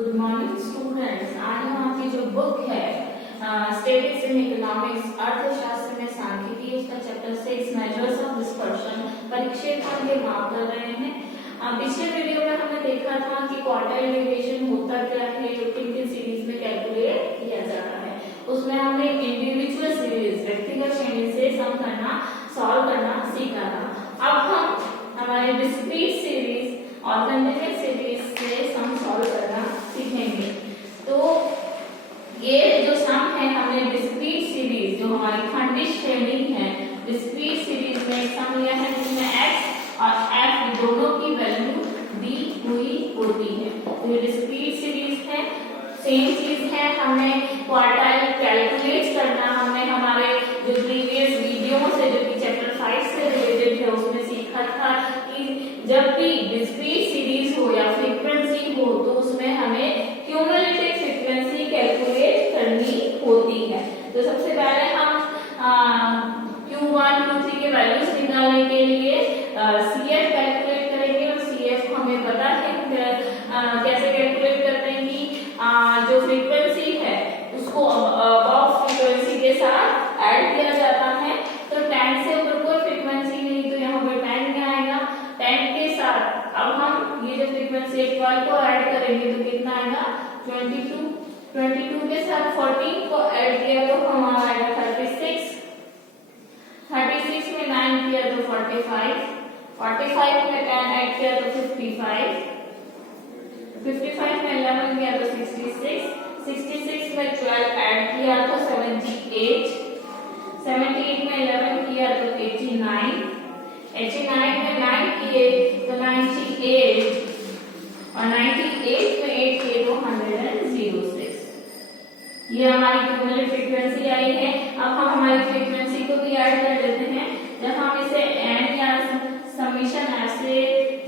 Good morning students. आज हम आपकी जो बुक है स्टैटिस्टिक्स इन इकोनॉमिक्स अर्थशास्त्र में सांख्यिकी उसका चैप्टर 6 मेजर्स ऑफ डिस्पर्शन परिक्षेपण के माप कर रहे हैं। पिछले वीडियो में हमने देखा था कि क्वार्टाइल डेविएशन होता क्या है, जो किन किन सीरीज में कैलकुलेट किया जाता है। उसमें हमने इंडिविजुअल सीरीज व्यक्तिगत श्रेणी से सम करना सॉल्व करना सीखा था। अब हम हमारे डिस्क्रीट सीरीज और कंटीन्यूअस सीरीज से सम सॉल्व करना सीखेंगे। तो ये जो सम है हमने डिस्क्रीट सीरीज जो हमारी खंडित श्रेणी है डिस्क्रीट सीरीज में सम लिया है जिसमें x और f दोनों की वैल्यू दी हुई होती है। तो ये डिस्क्रीट सीरीज है, सेम चीज है। हमें क्वार्टाइल कैलकुलेट करना हमने हमारे जो प्रीवियस वीडियो से जो कि चैप्टर 5 से रिलेटेड है उसमें सीखा था कि जब भी डिस्क्रीट सीरीज हो या फ्रीक्वेंसी हो तो उसमें हमें क्यूमुलेटिव फ्रीक्वेंसी कैलकुलेट करनी होती है। तो सबसे पहले हम Q1 Q3 के वैल्यूज निकालने के लिए CF कैलकुलेट करेंगे और CF हमें पता है कैसे कैलकुलेट करते हैं कि जो फ्रीक्वेंसी है उसको बॉक्स फ्रीक्वेंसी के साथ ऐड किया जाता है। तो 10 से ऊपर कोई फ्रीक्वेंसी नहीं तो यहाँ पर 10 में आएगा। 10 के साथ अब हम ये जो फ्रीक्वेंसी 12 को ऐड करेंगे तो कितना आएगा 22 के साथ 14 को ऐड किया तो हमारा आएगा 36 में 9 किया तो 45 में 10 ऐड किया तो 55 में 11 किया तो 66 में 12 ऐड किया तो 78 में 11 किया तो 89 में 9 किए तो 98 और 98 में 8 किए तो 106। ये हमारी क्यूमुलेटिव फ्रीक्वेंसी आई है। अब हम हमारी फ्रीक्वेंसी को भी ऐड कर लेते हैं। जब हम इसे n या समेशन ऐसे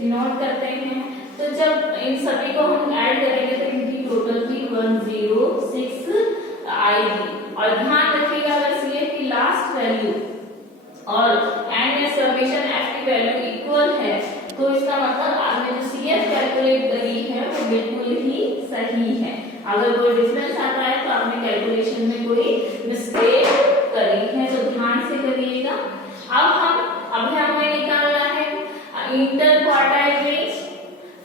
नोट करते हैं तो जब इन सभी को हम ऐड करेंगे तो इनकी टोटल की 106 आएगी। और ध्यान रखिएगा अगर CF की लास्ट वैल्यू और n या समेशन f की वैल्यू इक्वल है तो इसका मतलब आपने जो CF कैलकुलेट करी है वो बिल्कुल ही सही है। अगर कोई डिफरेंस आता है तो आपने कैलकुलेशन में कोई मिस्टेक करी है तो ध्यान से करिएगा। अभी हमें निकालना है इंटर क्वार्टाइल रेंज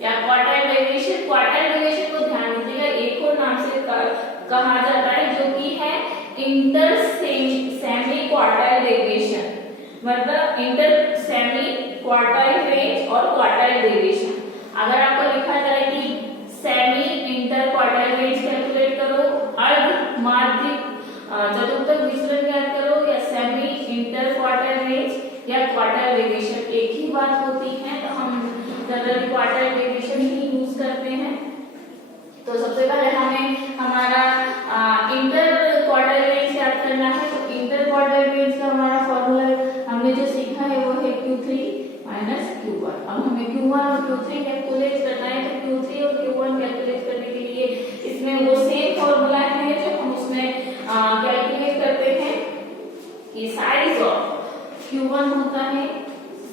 या क्वार्टाइल डेविएशन। क्वार्टाइल डेविएशन को ध्यान दीजिएगा एक और नाम से कहा जाता है जो कि है इंटर सेमी क्वार्टाइल डेविएशन, मतलब इंटर सेमी क्वार्टाइल रेंज और क्वार्टाइल डेविएशन। अगर आपको लिखा जाए कि semi inter quartile range calculate करो, अर्ध माध्यिक चतुर्थक विचलन ज्ञात करो या सेमी इंटर क्वार्टाइल रेंज या क्वार्टाइल डेविएशन एक ही बात होती है तो हम जनरली क्वार्टाइल डेविएशन ही यूज करते हैं। तो सबसे पहले हमें हमारा इंटर क्वार्टाइल रेंज ज्ञात करना है। तो इंटर क्वार्टाइल रेंज का हमारा फॉर्मूला हमने जो सीखा है वो है Q3 माइनस Q1। अब हमें Q1 और Q3 कैलकुलेट करना है तो Q3 और Q1 कैलकुलेट करने के लिए इसमें वो सेम फॉर्मूला है जो हम उसमें कैलकुलेट करते हैं कि साइज ऑफ Q1 होता है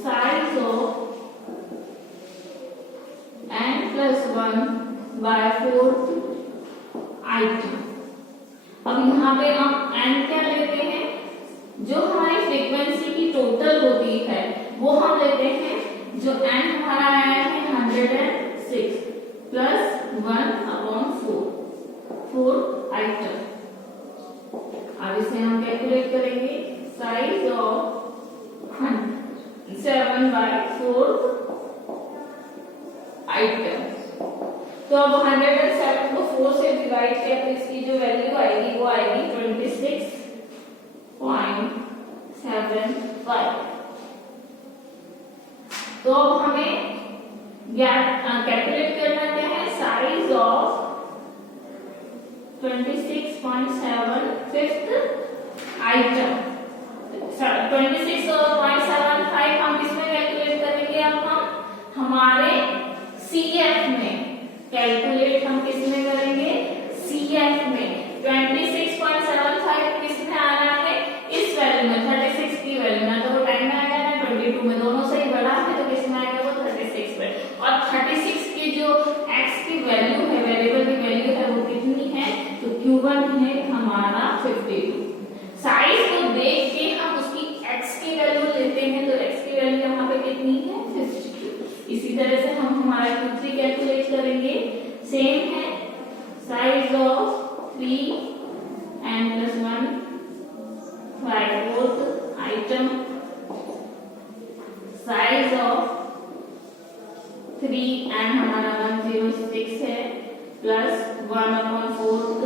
size of n plus 1/4 item. अब यहाँ पे हम n क्या लेते हैं, जो हमारी फ्रीक्वेंसी की टोटल होती है वो हम लेते हैं। जो n हमारा आया है 106 प्लस 1/4 आइटम। अब इसे हम कैलकुलेट करेंगे साइज ऑफ 7/4 आइटम। तो अब 107 को 4 से डिवाइड किया तो इसकी जो वैल्यू आएगी वो आएगी 26.75। तो अब हमें कैलकुलेट करना क्या है, साइज ऑफ 26.75 आइटम। 26.75 हम किसमें कैलकुलेट करेंगे, अब हम हमारे CF में कैलकुलेट हम किसमें करेंगे, CF में। 26.75 किसमें आ रहा है, इस वैल्यू में 36 की वैल्यू में, तो वो 10 में आएगा ना 22 में, दोनों से ही बड़ा है तो किसमें आएगा वो 36 में। और 36 की जो x की वैल्यू है वेरिएबल की तो Q1 है हमारा 52। साइज को देख के हम उसकी x की वैल्यू लेते हैं, तो x की वैल्यू यहाँ पे कितनी है 52। इसी तरह से हम हमारा Q3 कैलकुलेट करेंगे, सेम है, size of 3 n plus 1 5/4 item, size of 3 n हमारा 106 है प्लस 1/4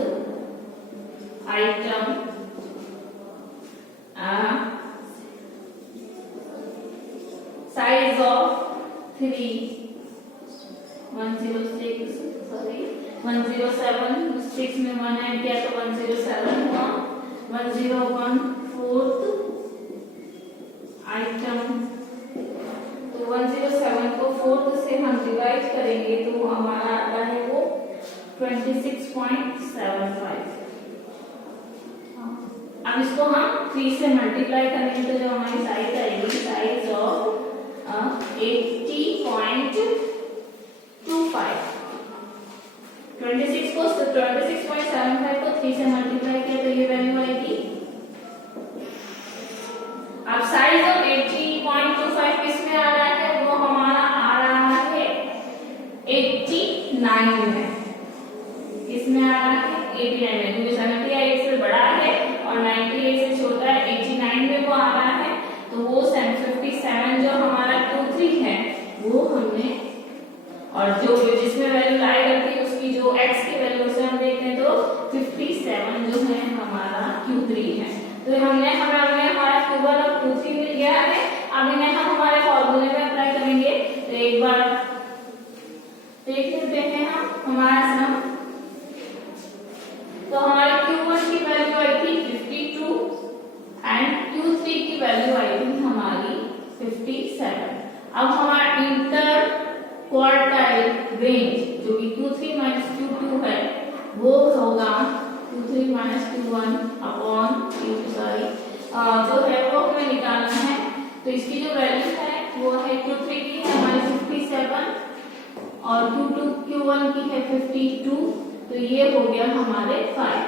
आइटम, साइज ऑफ 107, 6 में 1 ऐड किया तो 107 हुआ, 1/4 आइटम। तो 107 को 4 से हम डिवाइड करेंगे तो हमारा आता है वो 26.75। अब इसको हम 3 से मल्टीप्लाई करेंगे तो जो हमारी साइज आएगी, साइज ऑफ 80.25। 26 को 26.75 को 3 से मल्टीप्लाई किया तो ये वैल्यू आएगी। अब साइज ऑफ 80.25 किस में आ रहा है, वो हमारा आ रहा है 89 में। इसमें आ रहा है 89 में, क्योंकि 78 से बड़ा है और 98 से छोटा है, 89 में वो आ रहा है। तो वो 57 जो हमारा Q3 है वो हमने, और जो जिसमें वैल्यू लाई करती है उसकी जो x की वैल्यू से हम देखते हैं तो 57 जो है हमारा Q3 है। तो हमें हमारा Q1 और Q3 मिल गया है। अब इन्हें हम हमारे फॉर्मूले में अप्लाई करेंगे। तो एक बार देख लेते हैं हम हमारा सम। तो हमारे Q1 की वैल्यू आई थी 52 एंड Q3 की वैल्यू आई थी हमारी 57। अब हमारा इंटर क्वार्टाइल रेंज जो कि Q3 माइनस Q2 है वो होगा Q3 minus Q1 upon Q2, जो है वो हमें निकालना है। तो इसकी जो वैल्यू है वो है Q3 की है हमारी 57 और Q1 की है 52। तो ये हो गया हमारे 5।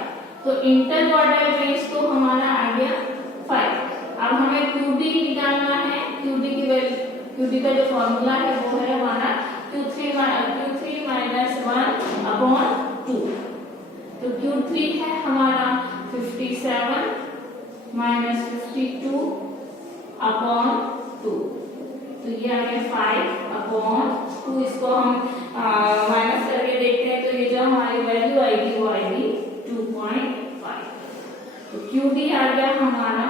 तो इंटर क्वार्टाइल रेंज तो हमारा आ गया 5। अब हमें QD निकालना है। QD की वैल्यू, QD का जो फॉर्मूला है वो है हमारा Q3 माइनस 1 अपॉन 2। तो Q3 है हमारा 57 माइनस 52 अपॉन 2। तो ये आ गया 5 अपॉन 2। इसको हम माइनस करके देखते हैं तो ये जो हमारी वैल्यू आएगी वो आएगी 2.5। तो QD आ गया हमारा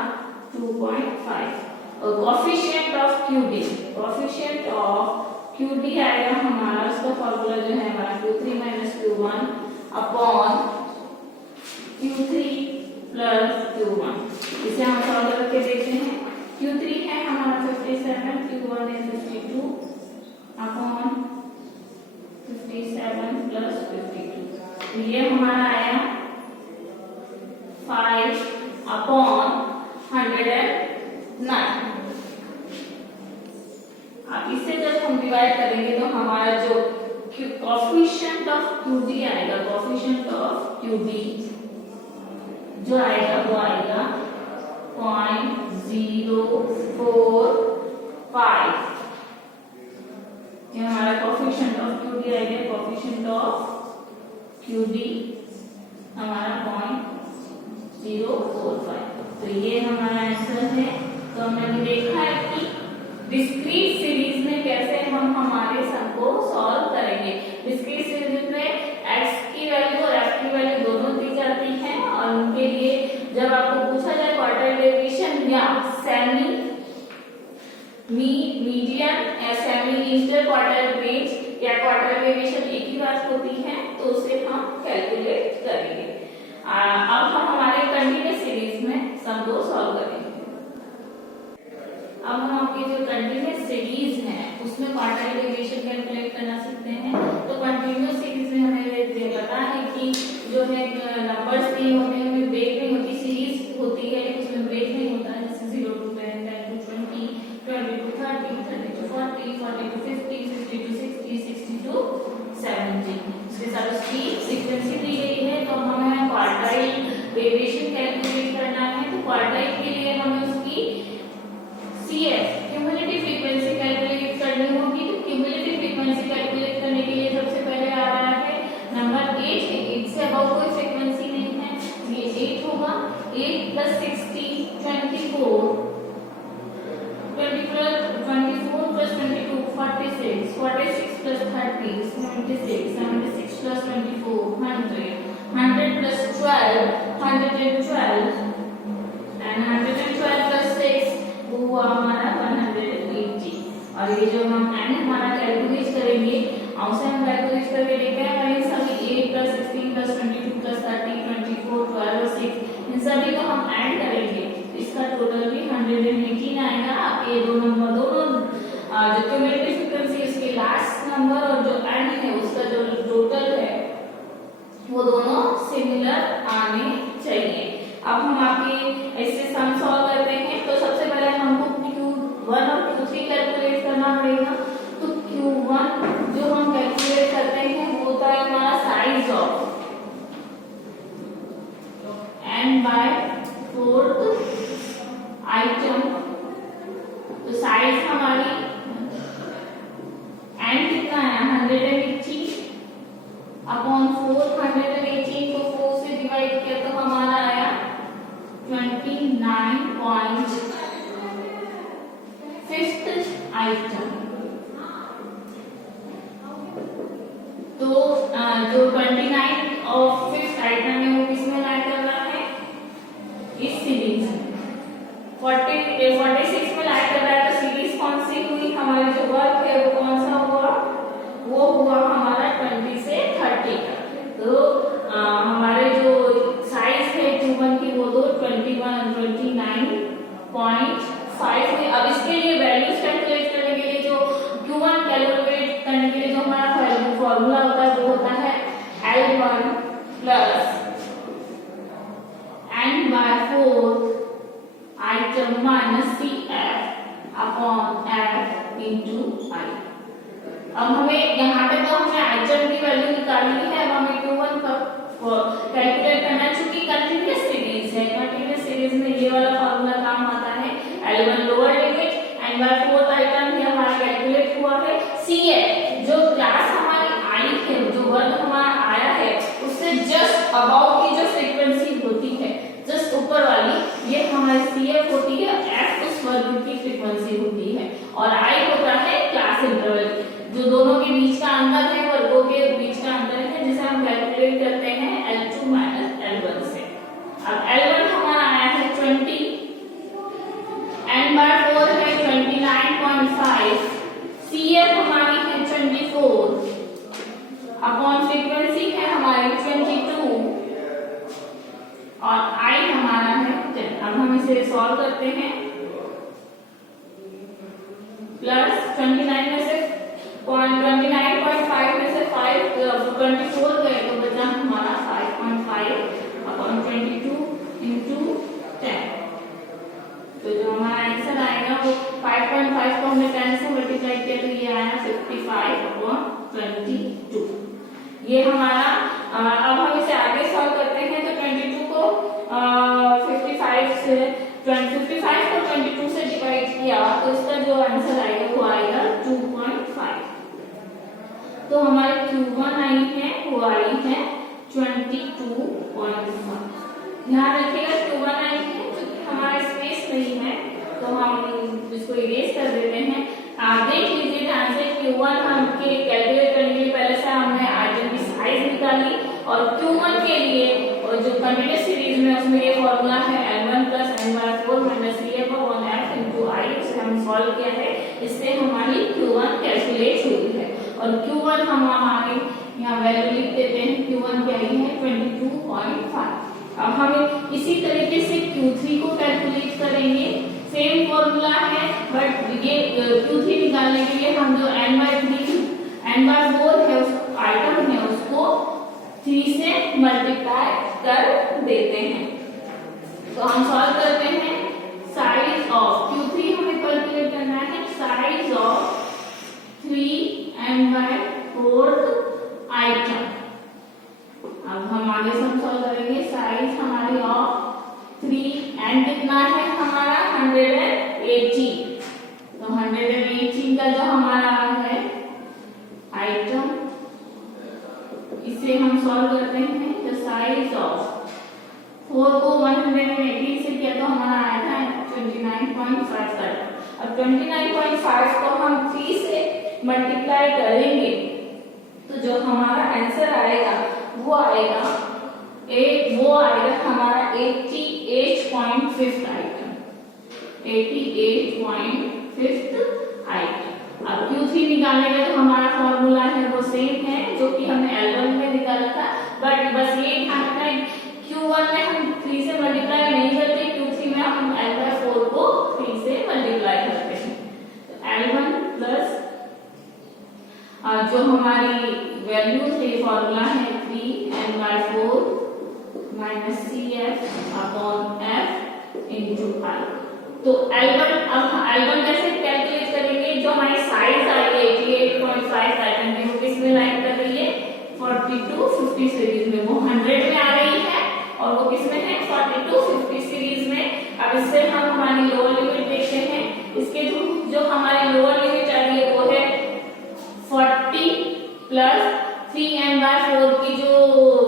2.5। और कोफिशिएंट ऑफ QD आएगा हमारा, उसका फॉर्मूला जो है हमारा Q3 minus Q1 upon Q3 plus Q1। इसे हम सॉल्व करके देखते हैं। Q3 है हमारा 57, Q1 है 52 अपॉन 57 प्लस 52। तो ये हमारा आया 5 अपॉन 109। अब इसे जब हम डिवाइड करेंगे तो हमारा जो कोफिशिएंट ऑफ QD आएगा, कोफिशिएंट ऑफ QD जो आएगा वो आएगा 0.045। ये हमारा कोफिशिएंट ऑफ QD आएगा, कोफिशिएंट ऑफ QD हमारा 0.045। तो ये हमारा आंसर है। तो हमने देखा है कि डिस्क्रीट सीरीज में कैसे हम हमारे सम को सॉल्व करेंगे। डिस्क्रीट सीरीज में x की वैल्यू और f की वैल्यू दोनों दी जाती हैं और उनके लिए जब आपको पूछा जाए क्वार्टाइल डेविएशन या सेमी मीडियन या सेमी इंटर क्वार्टाइल रेंज या क्वार्टाइल डेविएशन एक ही बात होती है, तो उसे हम कैलकुलेट करेंगे। अब हम हमारे कंटीन्यूअस सीरीज में सम को सॉल्व करेंगे। अब हम आपकी जो कंटीन्यूअस सीरीज है उसमें क्वार्टाइल डेविएशन कैलकुलेट करना सीखते हैं। तो कंटीन्यूअस सीरीज में हमें पता है कि जो है नंबर्स नहीं होते हैं, उनमें ब्रेक नहीं होती, सीरीज होती है उसमें ब्रेक नहीं होता है, जैसे 0 to 10, 10 to 20, 20 to 30, 30 to 40, 40 to 50, 50 to 60, 60 to 70। इसके साथ उसकी सीक्वेंस दी गई है। तो हमें 30, 76, 76 plus 24, 100, 100 plus 12, 112, and 112 plus 6 वो हुआ हमारा 180। और ये जो हम n हमारा कैलकुलेट करेंगे और उसे हम कैलकुलेट करके देखते हैं इन सभी 8 plus 16 plus 22 plus 30, 24, 12 और 6 इन सभी को हम ऐड करेंगे, इसका टोटल भी 118 आएगा। आप ये दो नंबर दोनों जो क्यूमुलेटिव फ्रीक्वेंसी उसके लास्ट नंबर और जो n है उसका जो टोटल है वो दोनों सिमिलर आने चाहिए। अब हम आपके इससे सम सॉल्व करते हैं। तो सबसे पहले हमको Q1 और Q3 कैलकुलेट करना पड़ेगा। तो Q1 जो हम कैलकुलेट करते हैं वो होता है हमारा साइज ऑफ n/4 आइटम। तो साइज हमारी n कितना है 180 अपॉन 4, 118 को 4 से डिवाइड किया तो हमारा आया 29.5 आइटम। तो जो 29 और 5th आइटम है वो किसमें लाई कर रहा है, इस सीरीज में। 46 में लाई कर रहा है। तो सीरीज कौन सी हुई, हमारी जो वर्क है वो कौन सा हुआ, वो हुआ हमारा 20 से 30 का। तो हमारे जो साइज है Q1 की वो तो 29.5 है। अब इसके लिए वैल्यूज कैलकुलेट करने के लिए जो Q1 कैलकुलेट करने के लिए जो हमारा फॉर्मूला होता है वो होता है L1 plus n/4 item minus CF upon F into I। अब हमें यहाँ पे तो हमें आइटम की वैल्यू निकालनी है। अब हमें Q1 का कैलकुलेट करना है। चूंकि कंटीन्यूअस सीरीज है, कंटीन्यूअस सीरीज में ये वाला फॉर्मूला काम आता है। L1 lower limit n/4 item ये हमारा कैलकुलेट हुआ है। CF जो क्लास हमारी आई है, जो वर्ग हमारा आया है उससे जस्ट अबाउट की जो फ्रीक्वेंसी होती है, जस्ट ऊपर वाली, ये हमारी CF होती है। F उस वर्ग की फ्रीक्वेंसी होती है और I होता है क्लास इंटरवल, जो दोनों के बीच का अंतर है, वर्गों के बीच का अंतर है, जिसे हम कैलकुलेट करते हैं L2 माइनस L1 से। अब L1 हमारा आया है 20, n/4 है 29.5, CF हमारी है 24 अपॉन फ्रीक्वेंसी है हमारी 22 और I हमारा है 10। अब हम इसे सॉल्व करते हैं। प्लस 29 में से 29.5 में से 24 गए तो बचा हमारा 5.5 अपॉन 22 इंटू 10। तो जो हमारा आंसर आएगा वो 5.5 को हमने 10 से मल्टीप्लाई किया तो ये आया 55 अपॉन 22। ये हमारा अब हम इसे आगे सॉल्व करते हैं। तो 22 को 55 से 55 को 22 से डिवाइड किया तो इसका जो आंसर आएगा वो आएगा 2.5। तो हमारे Q1 आई है वो आई है 22.5। ध्यान रखिएगा Q1 आई है क्योंकि हमारा स्पेस नहीं है तो हम इसको इरेज कर देते हैं। आप देख लीजिए ध्यान से Q1 हम के कैलकुलेट करने के लिए पहले से हमने आइटम की साइज निकाली और Q1 के लिए और जो कंटीन्यूअस सीरीज में उसमें ये फॉर्मूला है L1 plus n/4 minus CF upon F into I, उसे हम सॉल्व किया है। इससे हमारी Q1 कैलकुलेट हुई है और Q1 हम आगे यहाँ वैल्यू लिख देते हैं। Q1 क्या है 22.5। अब हम इसी तरीके से Q3 को कैलकुलेट करेंगे। सेम फॉर्मूला है बट ये Q3 निकालने के लिए हम जो n/4 है उस आइटम है उसको 3 से मल्टीप्लाई कर देते हैं। तो हम सॉल्व करते हैं। साइज ऑफ Q3 हमें कैलकुलेट करना है। Size of 3n/4 item. अब हम आगे सम सॉल्व करेंगे। साइज हमारी ऑफ 3n कितना है हमारा 180। तो 180 का जो हमारा है आइटम, इसे हम सॉल्व करते हैं। तो साइज ऑफ 4 को 180 से किया तो हमारा आया था 29.5 का। अब 29.5 को हम 3 से मल्टीप्लाई करेंगे जो हमारा आंसर आएगा वो आएगा हमारा 88.5 आइटम, 88.5 आइटम। अब Q3 निकालने का जो हमारा फॉर्मूला है वो सेम है जो कि हमने L1 में निकाला था, बट बस ये ध्यान रखना है Q1 में हम 3 से मल्टीप्लाई नहीं करते, Q3 में हम L/4 को 3 से मल्टीप्लाई करते हैं। तो L1 प्लस जो हमारी वैल्यू थे फॉर्मूला है 3n/4 minus CF upon F into I। तो L1 अब L1 कैसे कैलकुलेट करेंगे? जो हमारी साइज आई है 88.5 आइटम की वो किस में लाइन कर रही है? 4250 सीरीज में, वो 100 में आ रही है और वो किस में है? 4250 सीरीज में। अब इससे हम हमारी लोअर लिमिट देखते हैं। इसके थ्रू जो हमारी लोअर लिमिट आ रही है वो है 40 प्लस 3n/4 की जो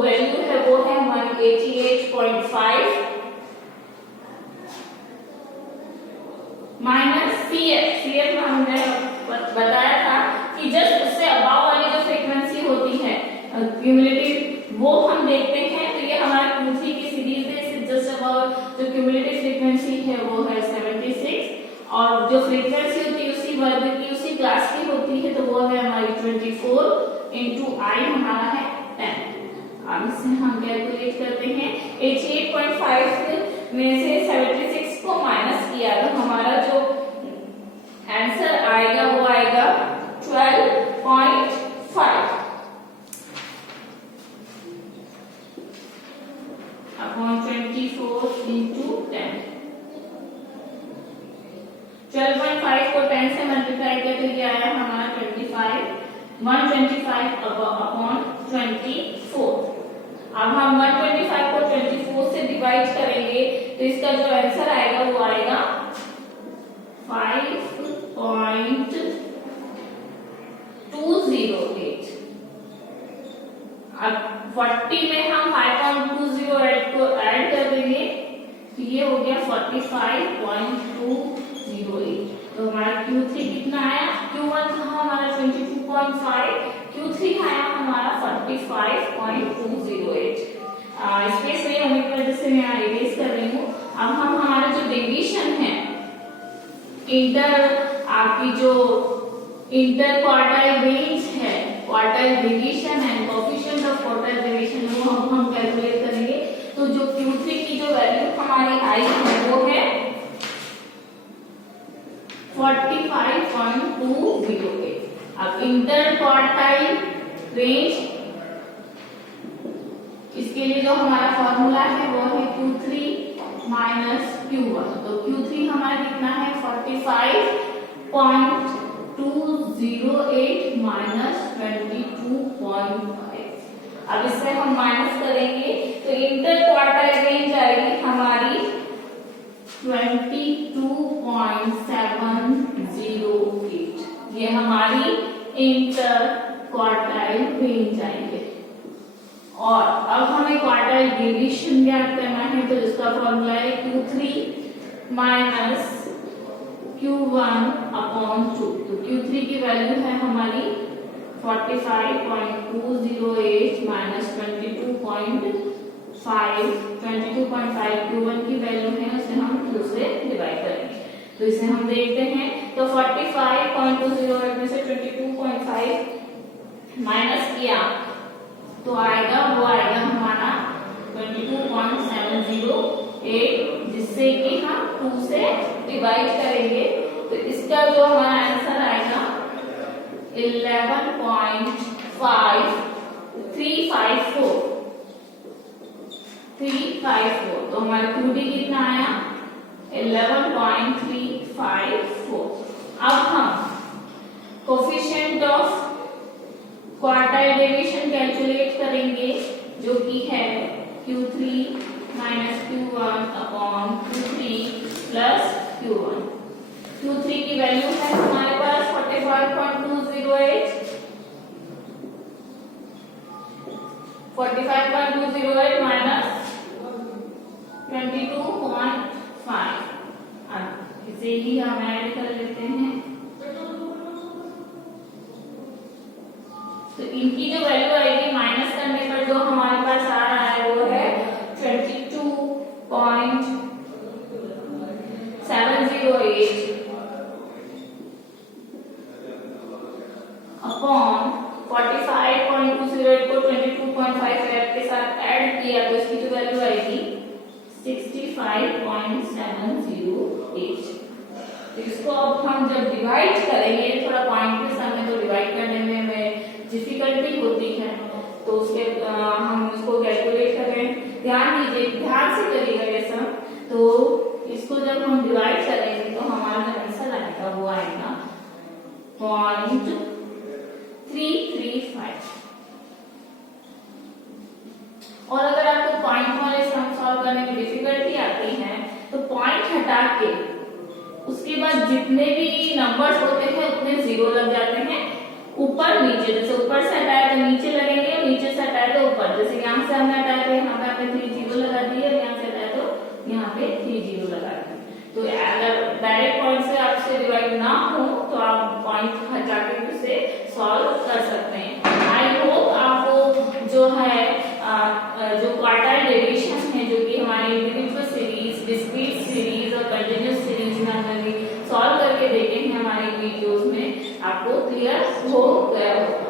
वैल्यू है वो है हमारी 88.5 माइनस CF में हमने बताया था कि जस्ट उससे अबाव वाली जो फ्रीक्वेंसी होती है क्यूमुलेटिव वो हम देखते हैं। तो ये हमारे Q3 की सीरीज है, इससे जस्ट अबाव जो क्यूमुलेटिव फ्रीक्वेंसी है वो है 76 और जो फ्रीक्वेंसी होती है उसी वर्ग की उसी क्लास की होती है तो वो है हमारी 24 इंटू I हमारा है 10। अब इससे हम कैलकुलेट करते हैं 88.5 में से 76 को माइनस किया तो हमारा जो आंसर आएगा वो आएगा 12.5 अपॉन 24 इंटू 10। 12.5 को 10 से मल्टीप्लाई करके ये आया हमारा 125 अपॉन 24। अब हम 125 को 24 से डिवाइड करेंगे तो इसका जो आंसर आएगा वो आएगा 5.208। अब 40 में हम 5.208 को ऐड कर देंगे तो ये हो गया 45.208। तो हमारा Q3 कितना आया? Q1 था हमारा 22.5, Q3 आया हमारा 45.208। स्पेस नहीं होने की वजह से मैं यहाँ इरेज कर रही हूँ। अब हम हमारा जो डिवीजन है आपकी जो इंटर क्वार्टाइल रेंज है, quartile division and coefficient of quartile division वो हम कैलकुलेट करेंगे। तो जो Q3 की जो वैल्यू हमारी आई है वो है 45.208। अब इंटर क्वार्टाइल रेंज इसके लिए जो हमारा फॉर्मूला है वो है Q3 माइनस Q1। तो Q3 हमारा कितना है 45.208 माइनस 22.5। अब इससे हम माइनस करेंगे तो इंटर क्वार्टाइल रेंज आएगी हमारी 22.708। ये हमारी इंटर क्वार्टाइल रेंज आएंगे। और अब हमें क्वार्टाइल डिवीजन ज्ञात करना है तो इसका फॉर्मूला है Q3 माइनस Q1 अपॉन 2। तो Q3 की वैल्यू है हमारी 45.208 माइनस 22.5 Q1 की वैल्यू है उसे हम 2 से डिवाइड करेंगे। तो इसे हम देखते हैं तो 45.208 में से 22.5 माइनस किया तो आएगा हमारा 22.708, जिससे कि हम 2 से डिवाइड करेंगे तो इसका जो हमारा आंसर आएगा 11.354। तो हमारा QD कितना आया 11.354। अब हम coefficient of quartile division calculate करेंगे जो कि है Q3 minus Q1 upon Q3 plus Q1। Q3 की वैल्यू है हमारे पास 45.208 माइनस 22.5। इसे ही हम ऐड कर लेते हैं तो इनकी जो वैल्यू आएगी माइनस करने पर जो हमारे पास आ रहा है वो है 22.708 अपॉन 45.208 को 22.5 के साथ ऐड किया तो इसकी जो वैल्यू आएगी 65.708। तो इसको अब हम जब डिवाइड करेंगे, थोड़ा पॉइंट के सामने तो डिवाइड करने में हमें डिफिकल्टी होती है, तो उसके हम इसको कैलकुलेट करें। ध्यान दीजिए, ध्यान से करिएगा ये सब। तो इसको जब हम डिवाइड करेंगे तो हमारा जो आंसर आएगा वो आएगा 0.335। और अगर आपको पॉइंट वाले सम सॉल्व करने में डिफिकल्टी आती है तो पॉइंट हटा के उसके बाद जितने भी नंबर्स होते हैं उतने जीरो लग जाते हैं, ऊपर नीचे। जैसे ऊपर से हटाए तो नीचे लगेंगे, नीचे से हटाए तो ऊपर। जैसे यहाँ से हमने हटाया तो यहाँ पे आपने 3 जीरो लगा दिए, यहाँ से हटाए तो यहाँ पे 3 जीरो लगा दिए। तो अगर डायरेक्ट पॉइंट से आपसे डिवाइड ना हो तो आप पॉइंट हटा के उसे सॉल्व कर सकते हैं। आई होप आपको जो है जो क्वार्टाइल डेरिवेशन है, जो कि हमारी इंडिविजुअल सीरीज, डिस्क्रीट सीरीज और कंटिन्यूअस सीरीज में हमने सॉल्व करके देखे हैं हमारे वीडियोस में, आपको क्लियर हो गया होगा।